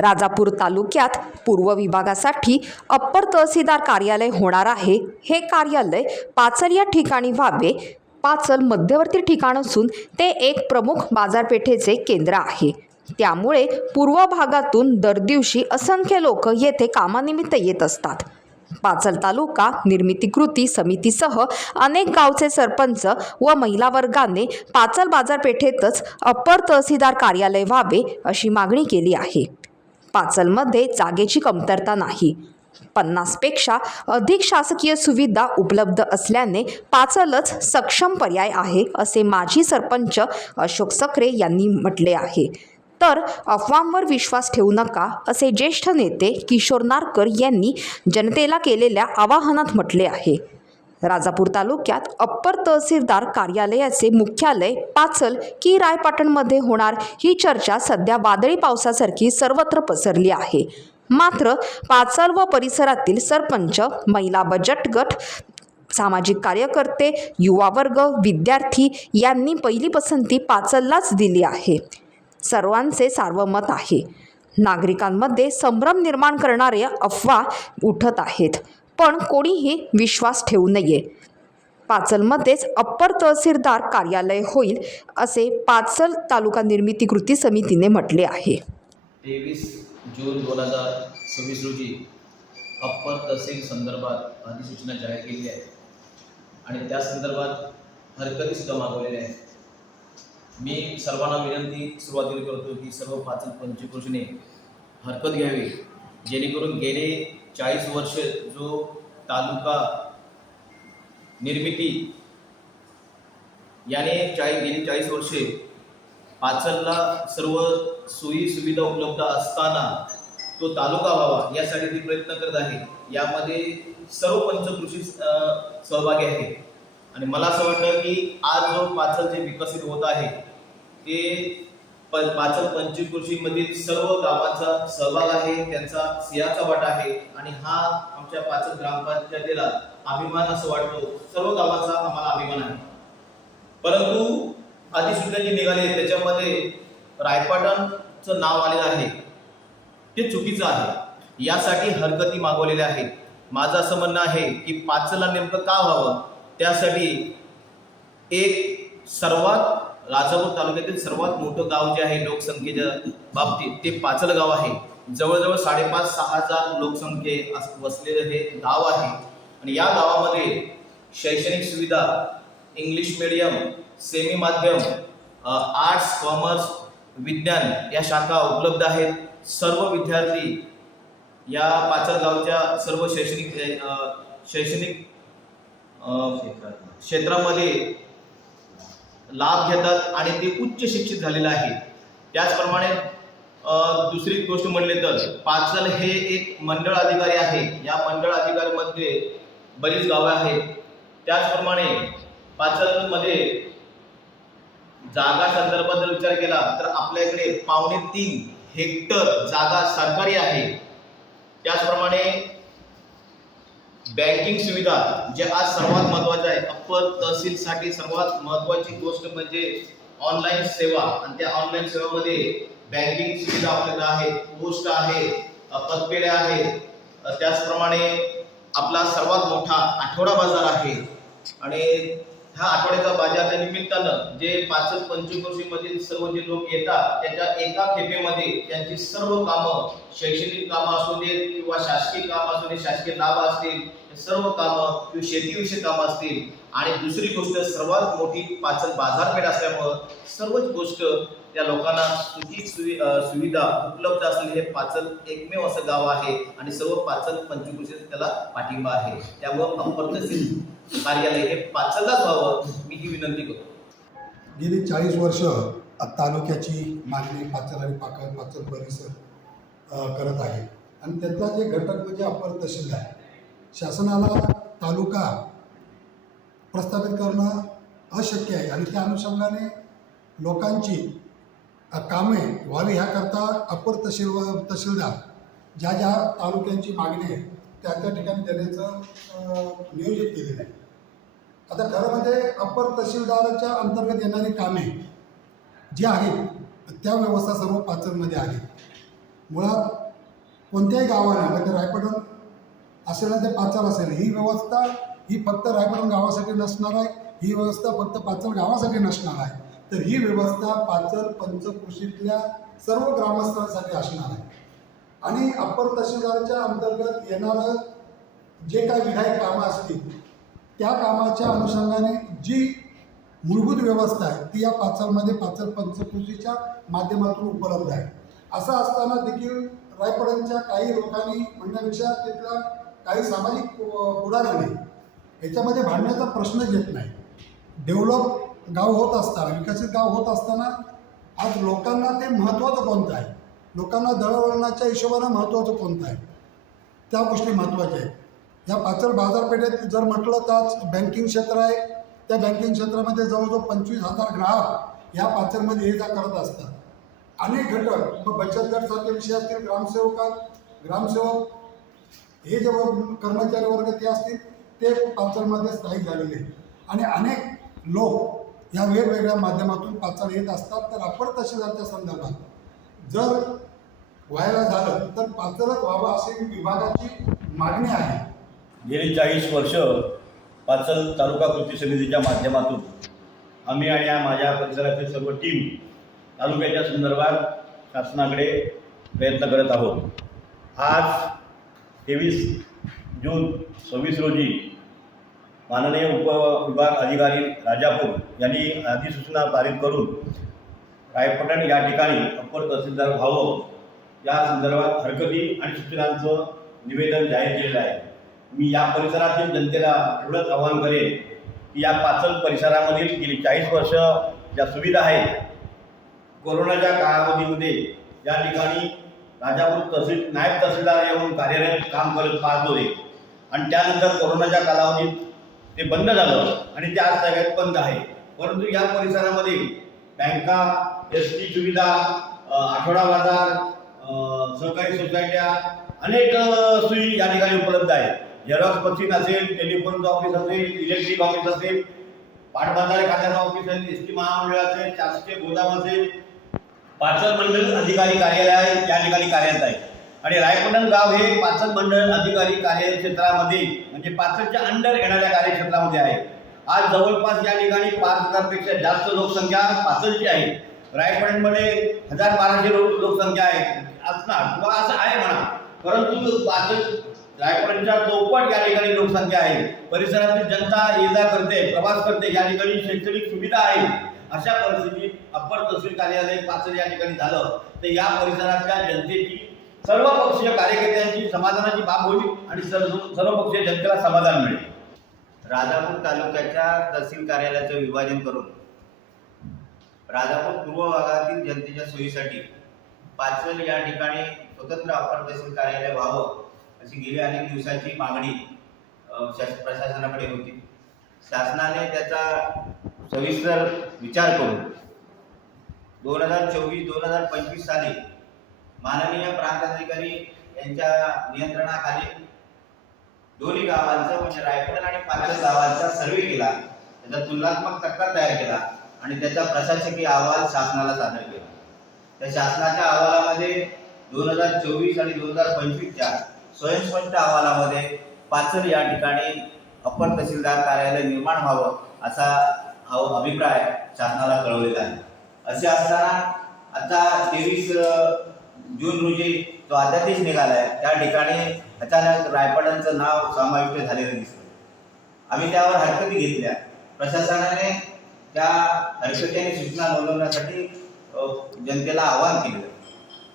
राजापूर तालुक्यात पूर्व विभागासाठी अप्पर तहसीलदार कार्यालय होणार आहे। हे कार्यालय पाचल या ठिकाणी व्हावे। पाचल मध्यवर्ती ठिकाण असून ते एक प्रमुख बाजारपेठेचे केंद्र आहे। त्यामुळे पूर्व भागातून दर दिवशी असंख्य लोक येथे कामानिमित्त येत असतात। पाचल तालुका निर्मिती कृती समितीसह अनेक गावचे सरपंच व महिला वर्गाने पाचल बाजारपेठेतच अप्पर तहसीलदार कार्यालय व्हावे अशी मागणी केली आहे। पाचलमध्ये जागेची कमतरता नाही। 50 पेक्षा अधिक शासकीय सुविधा उपलब्ध असल्याने पाचलच सक्षम पर्याय आहे असे माजी सरपंच अशोक सकरे यांनी म्हटले आहे। तर अफवांवर विश्वास ठेवू नका असे ज्येष्ठ नेते किशोर नारकर यांनी जनतेला केलेल्या आवाहनात म्हटले आहे। राजापूर तालुक्यात अप्पर तहसीलदार कार्यालयाचे मुख्यालय पाचल की रायपाटणमध्ये होणार ही चर्चा सध्या वादळी पावसासारखी सर्वत्र पसरली आहे। मात्र पाचल व परिसरातील सरपंच, महिला बचत गट, सामाजिक कार्यकर्ते, युवा वर्ग, विद्यार्थी यांनी पहिली पसंती पाचललाच दिली आहे। सर्वांचे सार्वमत आहे। नागरिकांमध्ये संभ्रम निर्माण करणारे अफवा उठत आहेत, पण कोणीही विश्वास ठेवू नये। पाचलमध्येच अप्पर तहसीलदार कार्यालय होईल असे पाचल तालुका निर्मिती कृती समितीने म्हटले आहे। 23 जून 2026 रोजी अप्पर तहसील संदर्भात अधिसूचना जाहीर केली आहे आणि त्या संदर्भात हरकती सुद्धा मागवलेल्या आहेत। मी सर्वांना विनंती सुरुवातीला करतो की सर्व पाचल पंचक्रोशीने हरकत घ्यावी, जेणेकरून गेले 40 वर्ष जो तालुका निर्मिती याने गेली 40 वर्षे पाचलला सर्व सोयी सुविधा उपलब्ध असताना तो तालुका व्हावा यासाठी ती प्रयत्न करत आहे। यामध्ये सर्व पंचक्रोशी सहभागी आहेत आणि मला असं वाटतं की आज जो पाचल जे विकसित होत आहे ते पाचल पंचक्रोशीमधील सर्व गावांचा सहभाग आहे, त्यांचा सिंहाचा वाटा आहे आणि हा आमच्या पाचल ग्रामपंचायतीला अभिमान असं वाटतो। सर्व गावांचा आम्हाला अभिमान आहे, परंतु अधिसूचना जी निघाली त्याच्यामध्ये रायपाटणचं नाव आलेलं आहे, ते चुकीचं आहे। यासाठी हरकती मागवलेल्या आहेत। माझं असं म्हणणं आहे की पाचलला नेमकं का व्हावं, त्यासाठी एक सर्वात राजापूर तालुक्यातील सर्वात मोठं गाव जे आहे लोकसंख्येच्या बाबतीत ते पाचल गाव आहे। जवळजवळ 5,500-6 हजार लोकसंख्ये वसलेले हे गाव आहे आणि या गावामध्ये शैक्षणिक सुविधा, इंग्लिश मीडियम, सेमी माध्यम, आर्ट्स, कॉमर्स, विज्ञान या शाखा उपलब्ध आहेत। सर्व विद्यार्थी या पाचल गावच्या सर्व शैक्षणिक क्षेत्रामध्ये लाभ घेतात आणि ते उच्च शिक्षित झालेले आहे। त्याचप्रमाणे दुसरी गोष्ट म्हणले तर पाचल हे एक मंडळ अधिकारी आहे। या मंडळ अधिकाऱ्यांमध्ये बरीच गावे आहेत। त्याचप्रमाणे पाचलमध्ये जागा संदर्भात जर विचार केला तर आपल्याकडे 3.25 हेक्टर जागा सरकारी आहे। त्याचप्रमाणे बँकिंग सुविधा जे आज सर्वात महत्त्वाचं आहे, अप्पर तहसीलसाठी सर्वात महत्त्वाची गोष्ट म्हणजे ऑनलाईन सेवा आणि त्या ऑनलाईन सेवेमध्ये बँकिंग सुविधा उपलब्ध आहे, पोस्ट आहे, पतपेढ्या आहेत। त्याचप्रमाणे आपला सर्वात मोठा आठवडा बाजार आहे आणि ह्या आठवड्याच्या बाजाराच्या निमित्तानं जे पाचल पंचक्रोशीमधील सर्व जे लोक येतात त्याच्या एका खेपेमध्ये त्यांची सर्व कामं, शैक्षणिक कामं असू देत किंवा शासकीय कामं असू देत, शासकीय लाभ असतील, सर्व कामं किंवा शेतीविषयी कामं असतील आणि दुसरी गोष्ट सर्वात मोठी पाचल बाजारपेठ असल्यामुळं सर्वच गोष्ट त्या लोकांना सुविधा उपलब्ध असलेले हे पाचल एकमेव असं गाव आहे आणि सर्व पाचल पंचक्रोशी त्याला पाठिंबा आहे। त्यामुळं अप्पर तहसील कार्यालय हे पाचललाच व्हावं मी ही विनंती करतो। गेली 40 वर्ष तालुक्याची मागणी पाचल आणि पाचल परिसर करत आहे आणि त्यातला जे घटक म्हणजे अप्पर तहसीलदार। शासनाला तालुका प्रस्थापित करणं अशक्य आहे आणि त्या अनुषंगाने लोकांची कामे व्हावी ह्याकरता अप्पर तहसीलदार ज्या तालुक्यांची मागणी आहे त्या ठिकाणी देण्याचं नियोजित केलेलं आहे। आता खरं म्हणजे अप्पर तहसीलदाराच्या अंतर्गत येणारी कामे जी आहेत त्या व्यवस्था सर्व पाचलमध्ये आहेत मुळात कोणत्याही गावाने म्हणजे रायपटण असेल ना ते पाचल असेल, ही व्यवस्था ही फक्त रायपटण गावासाठी नसणार आहे, ही व्यवस्था फक्त पाचल गावासाठी नसणार आहे, तर ही व्यवस्था पाचल पंचकृषीतल्या सर्व ग्रामस्थांसाठी असणार आहे. आणि अप्पर तहसीलदारच्या अंतर्गत येणारं जे काही विधायक कामं असतील त्या कामाच्या अनुषंगाने जी मूलभूत व्यवस्था आहे ती या पाचलमध्ये पाचल पंचकृषीच्या माध्यमातून उपलब्ध आहे. असं असताना देखील रायपडणच्या काही लोकांनी म्हणण्यापेक्षा तिथल्या काही सामाजिक पुढाऱ्यांनी याच्यामध्ये भांडण्याचा प्रश्नच येत नाही. डेव्हलप गाव होत असताना, विकसित गाव होत असताना आज लोकांना ते महत्त्वाचं कोणतं आहे, लोकांना दळणवळणाच्या हिशोबानं महत्त्वाचं कोणतं आहे, त्या गोष्टी महत्त्वाच्या आहेत. या पाचल बाजारपेठेत जर म्हटलं तर आज बँकिंग क्षेत्र आहे, त्या बँकिंग क्षेत्रामध्ये जवळजवळ 25,000 ग्राहक या पाचलमध्ये ये जा करत असतात. अनेक घटक मग बचत गटसारखे विषय असतील, ग्रामसेवक हे जे कर्मचारी वर्ग ते असतील ते पाचलमध्ये स्थायिक झालेले आहेत. आणि अनेक लोक या वेगवेगळ्या माध्यमातून पाचल येत असतात. तर अप्पर तहसीलदारच्या संदर्भात जर व्हायला झालं तर पाचलच व्हावं अशी विभागाची मागणी आहे. गेली 40 वर्ष पाचल तालुका कृती समितीच्या माध्यमातून आम्ही आणि माझ्या परिसरातील सर्व टीम तालुक्याच्या संदर्भात शासनाकडे प्रयत्न करत आहोत. आज 23 जून 26 रोजी माननीय उपविभाग अधिकारी राजापूर यांनी अधिसूचना पारित करून रायपटण या ठिकाणी अप्पर तहसीलदार व्हावं या संदर्भात हरकती आणि सूचनांचं निवेदन जाहीर केलेलं आहे. मी या परिसरातील जनतेला एवढंच आवाहन करेन की या पाचल परिसरामधील गेली 40 वर्ष ज्या सुविधा आहेत, कोरोनाच्या कालावधीमध्ये या ठिकाणी राजापूर नायब तहसीलदार येऊन कार्यरत काम करत पाहत होते आणि त्यानंतर कोरोनाच्या कालावधीत ते बंद झालं आणि ते आज सगळ्यात बंद आहे. परंतु या परिसरामध्ये बँका, एस.टी. सुविधा, आठवडा बाजार, सहकारी सोसायट्या, अनेक सोयी या ठिकाणी उपलब्ध आहेत. झेरॉक्स मशीन असेल, टेलिफोनचं ऑफिस असेल, इलेक्ट्रिक ऑफिस असेल, पाटबंधारे खात्याचं ऑफिस असेल, एस.टी. महामंडळ असेल, शासकीय गोदाम असेल, पाचल मंडळ अधिकारी कार्यालय आहे या ठिकाणी कार्यरत आहे. आणि रायपटण गाव हे पाचल मंडळ अधिकारी कार्यक्षेत्रामध्ये म्हणजे पाचलच्या अंडर येणाऱ्या कार्यक्षेत्रामध्ये आहे. आज जवळपास या ठिकाणी 5,000पेक्षा जास्त लोकसंख्या पाचलची आहे. रायपटणमध्ये 1,000-1,200 लोकसंख्या आहे असणार किंवा असं आहे म्हणा, परंतु पाचल रायपटणच्या चौपट या ठिकाणी लोकसंख्या आहे. परिसरातील जनता ये जा करते, प्रवास करते, या ठिकाणी शैक्षणिक सुविधा आहे. अशा परिस्थितीत अप्पर तहसील कार्यालय पाचल या ठिकाणी झालं तर या परिसरातल्या जनतेची, सर्व पक्षीय कार्यकर्त्यांची समाधानाची बाब होईल आणि सर्व पक्षीय जनतेला समाधान मिळेल. राजापूर तालुक्याच्या तहसील कार्यालयाचं विभाजन करून राजापूर पूर्व भागातील जनतेच्या सोयीसाठी पाचल या ठिकाणी स्वतंत्र अप्पर तहसील कार्यालय व्हावं अशी गेली अनेक दिवसाची मागणी प्रशासनाकडे होती. शासनाने त्याचा सविस्तर विचार करून 2024-2025 साली माननीय प्रांताधिकारी यांच्या नियंत्रणाखाली दोन्ही गावांचा म्हणजे रायपटण आणि पाचल गावांचा सर्वे केला, त्याचा तुलनात्मक तक्ता तयार केला आणि त्याचा प्रशासकीय अहवाल शासनाला सादर केला. त्या शासनाच्या अहवालामध्ये 2024 आणि 2025च्या स्वयंस्पष्ट अहवालामध्ये पाचल या ठिकाणी अप्पर तहसीलदार कार्यालय निर्माण व्हावं असा अभिप्राय शासनाला कळवलेला आहे. असे असताना आता 23 जून रोजी जो अध्यादेश निघाला आहे त्या ठिकाणी अचानक रायपटणचं नाव समाविष्ट झालेलं दिसतं. आम्ही त्यावर हरकती घेतल्या. प्रशासनाने त्या हरकती आणि सूचना नोंदवण्यासाठी जनतेला आवाहन केलं.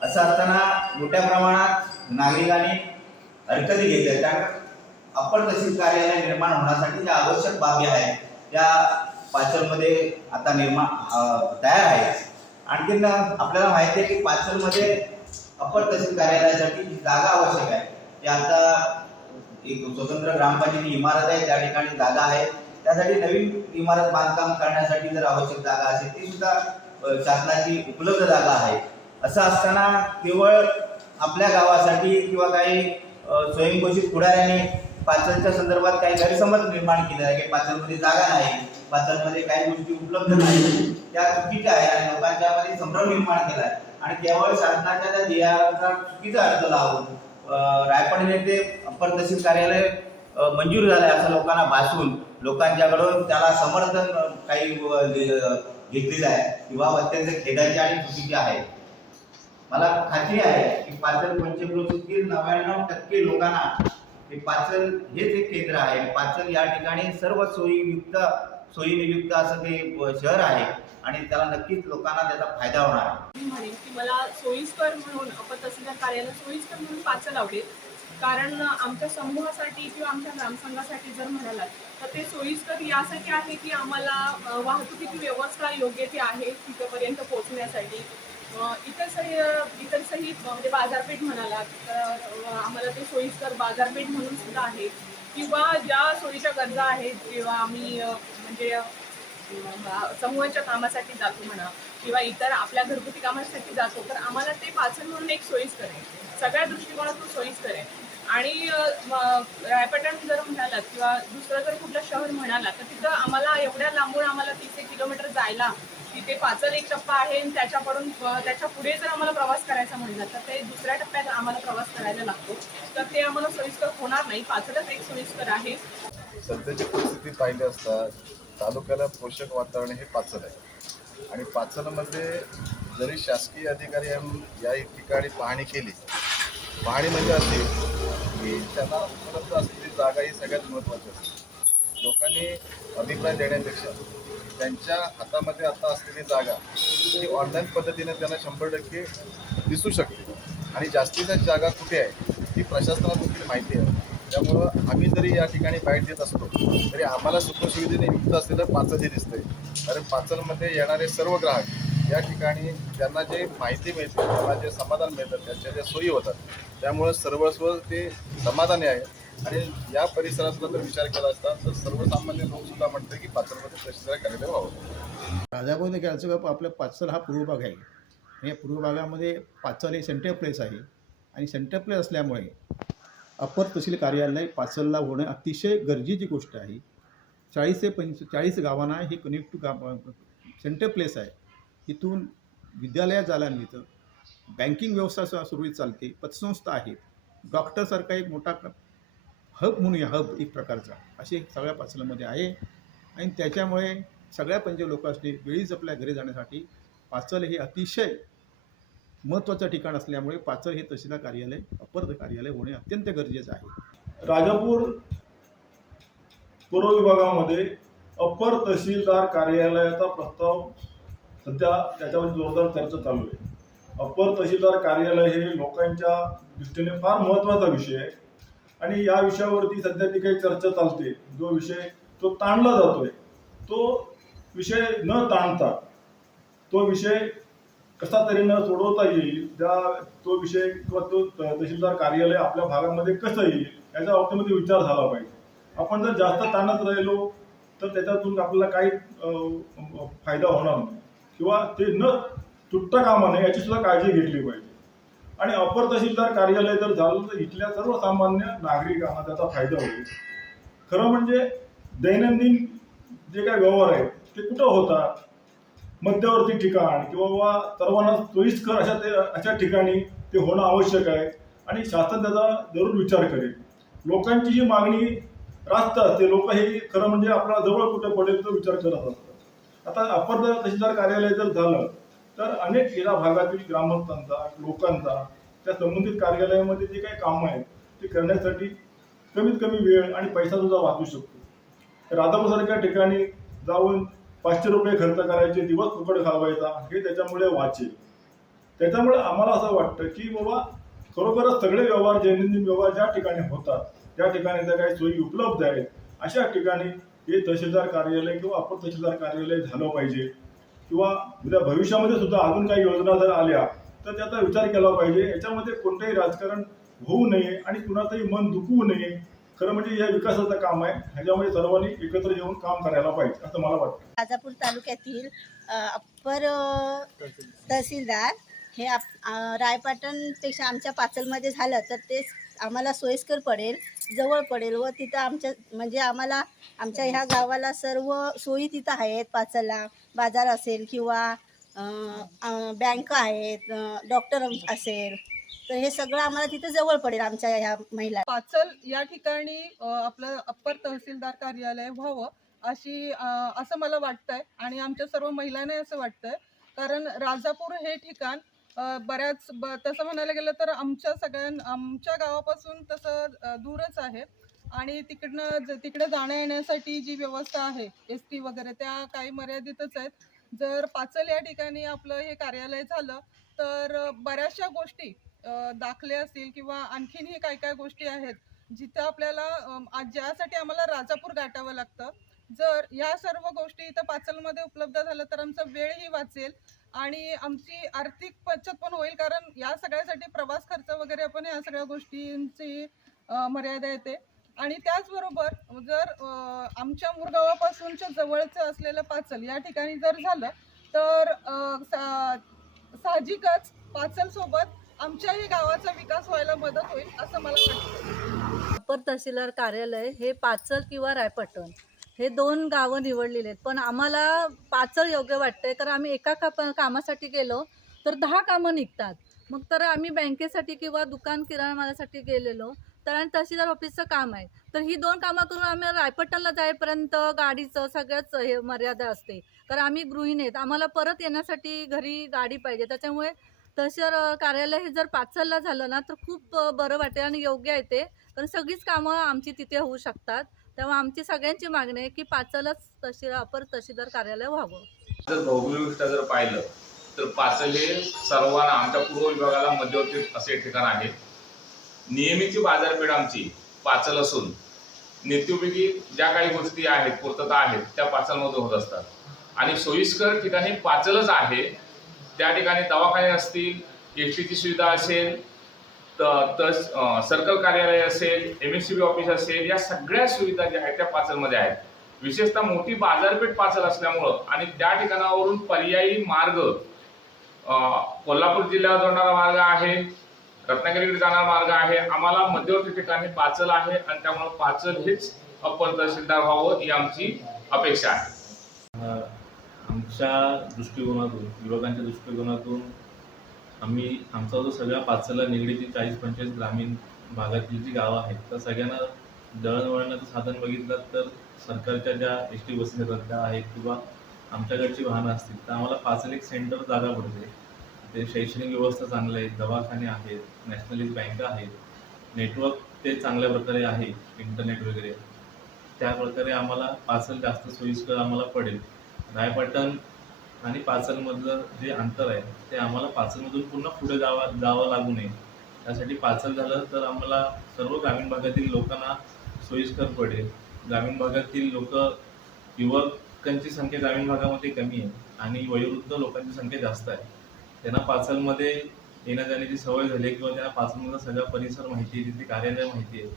असं असताना मोठ्या प्रमाणात नागरिकांनी हरकती घेतल्या. कारण अप्पर तहसील कार्यालय निर्माण होण्यासाठी ज्या आवश्यक बाबी आहेत त्या पाचलमध्ये आता तयार आहेत. आणखीन आपल्याला माहिती आहे की पाचलमध्ये अप्पर तहसील कार्यालयासाठी जागा आवश्यक आहे. ते आता एक स्वतंत्र ग्रामपंचायती इमारत आहे त्या ठिकाणी जागा आहे. त्यासाठी नवीन इमारत बांधकाम करण्यासाठी जर आवश्यक जागा असेल ती सुद्धा शासनाची उपलब्ध जागा आहे. असं असताना केवळ आपल्या गावासाठी किंवा काही स्वयंघोषित पुढाऱ्यांनी पाचलच्या संदर्भात काही गैरसमज निर्माण केले आहे की पाचलमध्ये जागा नाही, पाचलमध्ये काही गोष्टी उपलब्ध नाही, त्या चुकीच्या आहे आणि लोकांच्या मध्ये संभ्रम निर्माण केला आहे आणि केवळ शासनाच्या त्या ध्येयाचा चुकीचा अर्थ लावून रायपड येथे अप्पर तहसील कार्यालय मंजूर झालंय असं लोकांना भासवून लोकांच्याकडून त्याला समर्थन काही घेतलेलं आहे किंवा अत्यंत खेदाचे आणि चुकीचे आहे. मला खात्री आहे की पाचल पंचक्रोशीतील 99% लोकांना हे पाचल हेच एक केंद्र आहे. पाचल या ठिकाणी सर्व सोयीनियुक्त असं ते शहर आहे आणि त्याला नक्कीच लोकांना त्याचा फायदा होणार आहे. मी म्हणेन की मला सोयीस्कर म्हणून अप्पर तहसीलदार कार्यालय सोयीस्कर म्हणून पाचल आवडेल, कारण आमच्या समूहासाठी किंवा आमच्या ग्रामसंघासाठी जर म्हणालात तर ते सोयीस्कर यासाठी आहे की आम्हाला वाहतुकीची व्यवस्था योग्य ती आहे तिथपर्यंत पोहोचण्यासाठी. इतरही म्हणजे बाजारपेठ म्हणालात तर आम्हाला ते सोयीस्कर बाजारपेठ म्हणून सुद्धा आहे किंवा ज्या सोयीच्या गरजा आहेत किंवा आम्ही म्हणजे समूहाच्या कामासाठी जातो म्हणा किंवा इतर आपल्या घरगुती कामासाठी जातो तर आम्हाला ते पाचल म्हणून एक सोयीस्कर आहे, सगळ्या दृष्टिकोनातून सोयीस्कर आहे. आणि रायपटण जर म्हणालात किंवा दुसरं जर कुठलं शहर म्हणाला तर तिथं आम्हाला एवढ्या लांबून आम्हाला 30 किलोमीटर जायला तिथे पाचल एक टप्पा आहे आणि त्याच्या पुढे जर आम्हाला प्रवास करायचा म्हणला तर ते दुसऱ्या टप्प्यात आम्हाला प्रवास करायला लागतो, तर ते आम्हाला सोयीस्कर होणार नाही. पाचलच एक सोयीस्कर आहे. सध्याची परिस्थिती पाहिली असता तालुक्याला पोषक वातावरण हे पाचल आहे आणि पाचलमध्ये जरी शासकीय अधिकारी या ठिकाणी पाहणी केली, पाहणी म्हणजे अशी की त्यांना उपलब्ध असलेली जागा ही सगळ्यात महत्त्वाची असते. लोकांनी अभिप्राय देण्यापेक्षा त्यांच्या हातामध्ये आता असलेली जागा ही ऑनलाईन पद्धतीने त्यांना 100% दिसू शकते आणि जास्तीत जास्त जागा कुठे आहे ही प्रशासनाला देखील माहिती आहे. त्यामुळं आम्ही जरी या ठिकाणी बाईट देत असतो तरी आम्हाला सुखसुविधेने युक्त असलेलं पाचल हे दिसतंय. कारण पाचलमध्ये येणारे सर्व ग्राहक या ठिकाणी त्यांना जे माहिती मिळते, त्यांना जे समाधान मिळतं, त्यांच्या ज्या सोयी होतात, त्यामुळे सर्वस्व ते समाधानी आहे. आणि या परिसरातला जर विचार केला असता तर सर्वसामान्य लोकसुद्धा म्हणतात की पाचलमध्ये तहसीलदार कार्यालय व्हावं. राजाभाऊने घ्यायचं का आपलं पाचल हा पूर्व भाग आहे आणि या पूर्व भागामध्ये पाचल हे सेंटर प्लेस आहे आणि सेंटर प्लेस असल्यामुळे अप्पर तहसील कार्यालय पाचलला होणं अतिशय गरजेची गोष्ट आहे. 40 ते 45 गावांना ही कनेक्ट सेंटर प्लेस आहे. इथून विद्यालयात जायला मिळतं, बँकिंग व्यवस्था सुरळीत चालते, पतसंस्था आहेत, डॉक्टरसारखा एक मोठा हब म्हणूया, हब एक प्रकारचा असे सगळ्या पाचलमध्ये आहे. आणि त्याच्यामुळे सगळ्या पंच लोक असले वेळीच आपल्या घरी जाण्यासाठी पाचल हे अतिशय महत्त्वाचं ठिकाण असल्यामुळे पाचल हे तहसीलदार कार्यालय अप्पर कार्यालय होणे अत्यंत गरजेचं आहे. राजापूर पूर्व विभागामध्ये अप्पर तहसीलदार कार्यालयाचा प्रस्ताव सध्या त्याच्यावर जोरदार चर्चा चालू आहे. अप्पर तहसीलदार कार्यालय हे लोकांच्या दृष्टीने फार महत्त्वाचा विषय आहे आणि या विषयावरती सध्या जी काही चर्चा चालते, जो विषय तो ताणला जातोय, तो विषय न ताणता तो विषय कसा तऱ्हेनं सोडवता येईल, तो विषय किंवा तो तहसीलदार कार्यालय आपल्या भागामध्ये कसं येईल याच्या बाबतीमध्ये विचार झाला पाहिजे. आपण जर जास्त ताणत राहिलो तर त्याच्यातून आपल्याला काही फायदा होणार नाही किंवा ते न तुटता कामा नये याची सुद्धा काळजी घेतली पाहिजे. आणि अप्पर तहसीलदार कार्यालय जर झालं तर इथल्या सर्वसामान्य नागरिकांना त्याचा फायदा होईल. खरं म्हणजे दैनंदिन जे काही व्यवहार आहेत ते कुठं होतात, मध्यवर्ती ठिकाण किंवा सर्वांना सोयीस्कर अशा ठिकाणी ते होणं आवश्यक आहे आणि शासन त्याचा जरूर विचार करेल. लोकांची जी मागणी रास्त असते, लोक हे खरं म्हणजे आपल्याला जवळ कुठे पडेल तो विचार करत असतात. आता अप्पर तहसीलदार कार्यालय जर झालं तर अनेक या भागातील ग्रामस्थांचा, लोकांचा त्या संबंधित कार्यालयामध्ये जे काही कामं आहेत ते करण्यासाठी कमीत कमी वेळ आणि पैसा सुद्धा वाचू शकतो. राजापूरसारख्या ठिकाणी जाऊन 500 रुपये खर्च करायचे, दिवस फुकट घालवायचा, हे त्याच्यामुळे वाचेल. त्याच्यामुळे आम्हाला असं वाटतं की बाबा खरोखरच सगळे व्यवहार, दैनंदिन व्यवहार ज्या ठिकाणी होतात त्या ठिकाणी ज्या काही सोयी उपलब्ध आहेत अशा ठिकाणी हे तहसीलदार कार्यालय किंवा अप्पर तहसीलदार कार्यालय झालं पाहिजे. किंवा उद्या भविष्यामध्ये सुद्धा अजून काही योजना जर आल्या तर त्याचा विचार केला पाहिजे. याच्यामध्ये कोणतेही राजकारण होऊ नये आणि कुणाचंही मन दुखवू नये. खरं म्हणजे या विकासाचं काम आहे, ह्याच्यामध्ये सर्वांनी एकत्र येऊन काम करायला पाहिजे असं मला वाटतं. राजापूर तालुक्यातील अप्पर तहसीलदार हे रायपाटणपेक्षा आमच्या पाचलमध्ये झालं तर ते आम्हाला सोयीस्कर पडेल, जवळ पडेल व तिथं आमच्या म्हणजे आम्हाला आमच्या ह्या गावाला सर्व सोयी तिथं आहेत. पाचलला बाजार असेल किंवा बँक आहेत, डॉक्टर असेल, तर हे सगळं आम्हाला तिथं जवळ पडेल आमच्या ह्या महिला. पाचल या ठिकाणी आपलं अप्पर तहसीलदार कार्यालय व्हावं असं मला वाटतंय आणि आमच्या सर्व महिलांना असं वाटतंय. कारण राजापूर हे ठिकाण तसं म्हणायला गेलं तर आमच्या गावापासून तसं दूरच आहे आणि तिकडे जाण्या येण्यासाठी जी व्यवस्था आहे ST वगैरे त्या काही मर्यादितच आहेत. जर पाचल या ठिकाणी आपलं हे कार्यालय झालं तर बऱ्याचशा गोष्टी दाखले असतील किंवा आणखीनही काय काय गोष्टी आहेत जिथं आपल्याला ज्यासाठी आम्हाला राजापूर गाठावं लागतं. जर या सर्व गोष्टी इथं पाचलमध्ये उपलब्ध झालं तर आमचा वेळही वाचेल आणि आमची आर्थिक बचत पण होईल. कारण या सगळ्यासाठी प्रवास खर्च वगैरे पण या सगळ्या गोष्टींची मर्यादा येते. आणि त्याचबरोबर जर आमच्या मुरगावापासूनच्या जवळचं असलेलं पाचल या ठिकाणी जर झालं तर साहजिकच पाचलसोबत आमच्याही गावाचा विकास व्हायला मदत होईल असं मला वाटतं. अप्पर तहसीलदार कार्यालय हे पाचल किंवा रायपट्टण हे 2 गावं निवडलेले आहेत. पण आम्हाला पाचल योग्य वाटतंय कारण आम्ही एका कामासाठी गेलो तर 10 कामं निघतात. मग तर आम्ही बँकेसाठी किंवा दुकान किराणा मालासाठी गेलेलो तर आणि तहसीलदार ऑफिसचं काम आहे तर ही 2 कामं करून आम्ही रायपट्टणला जाईपर्यंत गाडीचं सगळ्याच हे मर्यादा असते. कारण आम्ही गृहिणी आहेत, आम्हाला परत येण्यासाठी घरी गाडी पाहिजे. त्याच्यामुळे तहसीलदार कार्यालय हे जर पाचलला झालं ना तर खूप बरं वाटेल आणि योग्य आहे ते. कारण सगळीच कामं आमची तिथे होऊ शकतात. तेव्हा आमची सगळ्यांची मागणी आहे की पाचलच अपर तहसीलदार कार्यालय व्हावं. जर भौगोलिकदृष्ट्या जर पाहिलं तर पाचल हे सर्वांना आमच्या पूर्व विभागाला मध्यवर्ती असे ठिकाण आहे. नेहमीची बाजारपेठ आमची पाचल असून नित्योपयोगी ज्या काही गोष्टी आहेत पूर्तता आहेत त्या पाचलमध्ये होत असतात आणि सोयीस्कर ठिकाणी पाचलच आहे. त्या ठिकाणी दवाखाने असतील, STची सुविधा असेल, तर सर्कल कार्यालय असेल, MSCB ऑफिस असेल, या सगळ्या सुविधा ज्या आहेत त्या पाचलमध्ये आहेत. विशेषतः मोठी बाजारपेठ पाचल असल्यामुळं आणि त्या ठिकाणावरून पर्यायी मार्ग कोल्हापूर जिल्ह्यावर जोडणारा मार्ग आहे, रत्नागिरीकडे जाणारा मार्ग आहे. आम्हाला मध्यवर्ती ठिकाणी पाचल आहे आणि त्यामुळे पाचल हेच अप्पर तहसीलदार व्हावं ही आमची अपेक्षा आहे. आमच्या दृष्टिकोनातून, विरोधांच्या दृष्टिकोनातून आमचा जो सगळ्या पाचलला निगडीची 40-45 ग्रामीण भागातील जी गावं आहेत तर सगळ्यांना दळणवळणाचं साधन बघितलं तर सरकारच्या ज्या ST बसेस येतात त्या आहेत किंवा आमच्याकडची वाहनं असतील तर आम्हाला पाचल एक सेंटर जागा पडते. ते शैक्षणिक व्यवस्था चांगली आहे, दवाखाने आहेत, नॅशनलाइज बँका आहेत, नेटवर्क ते चांगल्या प्रकारे आहे, इंटरनेट वगैरे. त्या प्रकारे आम्हाला पाचल जास्त सोयीस्कर आम्हाला पडेल. रायपट्टण आणि पाचलमधलं जे अंतर आहे ते आम्हाला पाचलमधून पुन्हा पुढे जावं लागू नये त्यासाठी पाचल झालं तर आम्हाला सर्व ग्रामीण भागातील लोकांना सोयीस्कर पडेल. ग्रामीण भागातील युवकांची संख्या ग्रामीण भागामध्ये कमी आहे आणि वयोवृद्ध लोकांची संख्या जास्त आहे. त्यांना पाचलमध्ये येण्या जाण्याची सवय झाली किंवा त्यांना पाचलमधला सगळा परिसर माहिती आहे, तिथे कार्यालय माहिती आहे,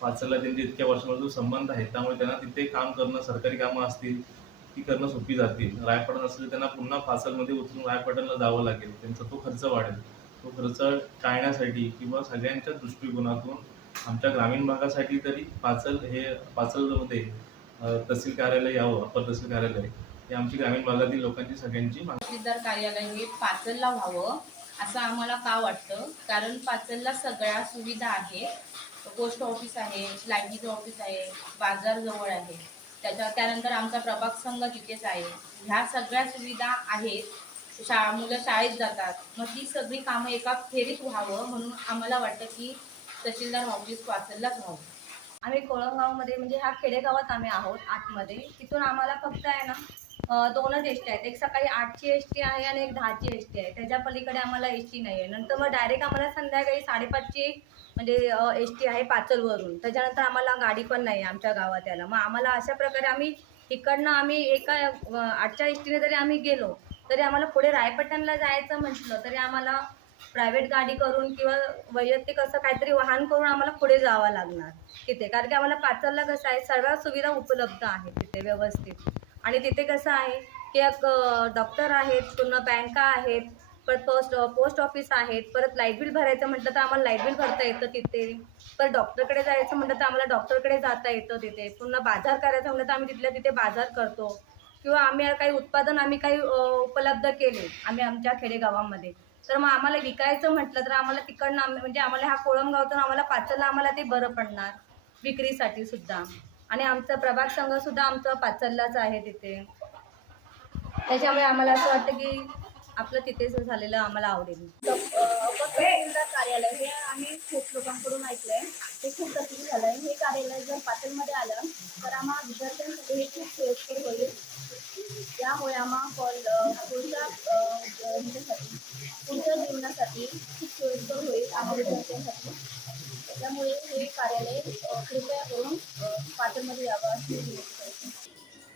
पाचलला त्यांचे इतक्या वर्षांपासून संबंध आहे त्यामुळे त्यांना तिथे काम करणं, सरकारी कामं असतील ती करणं सोपी जातील. रायपट्टण असले त्यांना पुन्हा पाचलमध्ये उतरून रायपट्टणला जावं लागेल, त्यांचा तो खर्च वाढेल. तो खर्च टाळण्यासाठी किंवा सगळ्यांच्या दृष्टिकोनातून आमच्या ग्रामीण भागासाठी तरी पाचलमध्ये तहसील कार्यालय यावं, अपर तहसील कार्यालय ही आमची ग्रामीण भागातील लोकांची सगळ्यांची मागणी. तहसीलदार कार्यालय हे पाचलला व्हावं असं आम्हाला का वाटतं. कारण पाचलला सगळ्या सुविधा आहेत, पोस्ट ऑफिस आहे, लाईटीचं ऑफिस आहे, बाजार जवळ आहे, त्यानंतर आमचा प्रभाग संघ तिथेच आहे. ह्या सगळ्या सुविधा आहेत. मुलं शाळेत जातात, मग ती सगळी कामं एका फेरीत व्हावं म्हणून आम्हाला वाटतं की तहसीलदार ऑफिस पाचललाच व्हावं. आम्ही कोळंगावमध्ये म्हणजे ह्या खेडेगावात आम्ही आहोत आतमध्ये. तिथून आम्हाला फक्त आहे ना 2च ST आहेत. एक सकाळी 8ची ST आहे आणि एक 10ची ST आहे. त्याच्या पलीकडे आम्हाला ST नाही आहे. नंतर मग डायरेक्ट आम्हाला संध्याकाळी 5:30ची म्हणजे ST आहे पाचलवरून. त्याच्यानंतर आम्हाला गाडी पण नाही आहे आमच्या गावात यायला. मग आम्हाला अशा प्रकारे आम्ही एका 8च्या STने जरी आम्ही गेलो तरी आम्हाला पुढे रायपट्टणला जायचं म्हटलं तरी आम्हाला प्रायव्हेट गाडी करून किंवा वैयक्तिक असं काहीतरी वाहन करून आम्हाला पुढे जावं लागणार तिथे. कारण की आम्हाला पाचलला कसं आहे सर्व सुविधा उपलब्ध आहेत तिथे व्यवस्थित. आणि तिथे कसं आहे की एक डॉक्टर आहेत, पुन्हा बँका आहेत, परत पोस्ट ऑफिस आहेत, परत लाईट बिल भरायचं म्हटलं तर आम्हाला लाईट बिल भरता येतं तिथे, परत डॉक्टरकडे जायचं म्हटलं तर आम्हाला डॉक्टरकडे जाता येतं तिथे, पुन्हा बाजार करायचं म्हटलं तर आम्ही तिथल्या तिथे बाजार करतो, किंवा आम्ही काही उत्पादन आम्ही काही उपलब्ध केले आम्ही आमच्या खेडेगावामध्ये, तर मग आम्हाला विकायचं म्हटलं तर आम्हाला तिकडनं म्हणजे आम्हाला हा कोळमगावतून आम्हाला पाचलला आम्हाला ते बरं पडणार विक्रीसाठी सुद्धा. आणि आमचा प्रभाग संघ सुद्धा आमचं पाचललाच आहे तिथे, त्याच्यामुळे आम्हाला असं वाटतं की आपलं तिथेच झालेलं आम्हाला आवडेल. तहसीलदार कार्यालय हे आम्ही खूप लोकांकडून ऐकलंय, ते खूप प्रसिद्ध झालं आहे. हे कार्यालय जर पाचलमध्ये आलं तर आम्हाला विद्यार्थ्यांसाठी हे खूप सोयीस्कर होईल. त्यामुळे आम्हाला पुढच्या जीवनासाठी खूप सोयीस्कर होईल आम्हाला विद्यार्थ्यांसाठी. त्यामुळे हे कार्यालय कृपया करून पाचलमध्ये यावं अशी विनंती करते.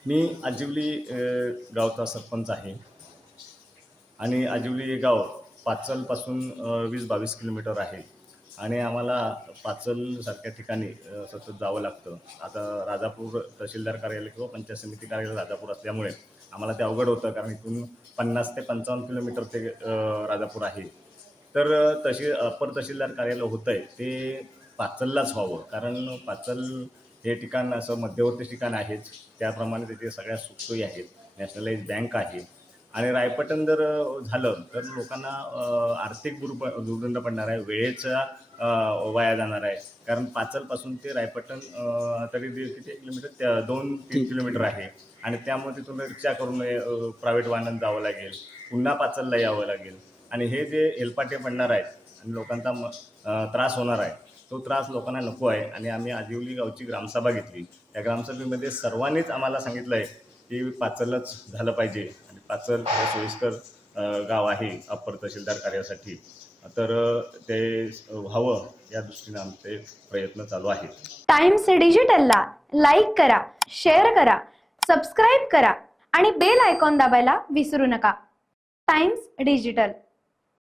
मी आजिवली गावचा सरपंच आहे आणि आजिवली हे गाव पाचलपासून 20-22 किलोमीटर आहे आणि आम्हाला पाचलसारख्या ठिकाणी सतत जावं लागतं. आता राजापूर तहसीलदार कार्यालय किंवा पंचायत समिती कार्यालय राजापूर असल्यामुळे आम्हाला ते अवघड होतं, कारण इथून 50 ते 55 किलोमीटर ते राजापूर आहे. तर अप्पर तहसीलदार कार्यालय होतं आहे ते पाचललाच व्हावं, कारण पाचल हे ठिकाण असं मध्यवर्ती ठिकाण आहेच, त्याप्रमाणे त्याचे सगळ्या सुखसोयी आहेत, नॅशनलाइज बँक आहे. आणि रायपटण जर झालं तर लोकांना आर्थिक दुर्दंड पडणार आहे, वेळेचा वाया जाणार आहे, कारण पाचलपासून ते रायपटण तरी किती किलोमीटर 2-3 किलोमीटर आहे आणि त्यामुळे तिथून रिक्षा करून प्रायव्हेट वाहनात जावं लागेल, पुन्हा पाचलला यावं लागेल आणि हे जे हेलपाटे पडणार आहेत आणि लोकांचा त्रास होणार आहे, तो त्रास लोकांना नको आहे. आणि आम्ही आजिवली गावची ग्रामसभा घेतली, त्या ग्रामसभेमध्ये सर्वांनीच आम्हाला सांगितलं आहे की पाचलच झालं पाहिजे आणि पाचल हे सोयीस्कर गाव आहे अप्पर तहसीलदार कार्यासाठी, तर ते व्हावं या दृष्टीने आमचे प्रयत्न चालू आहेत. टाइम्स डिजिटलला लाईक करा, शेअर करा, सबस्क्राईब करा आणि बेल आयकॉन दाबायला विसरू नका. Times digital.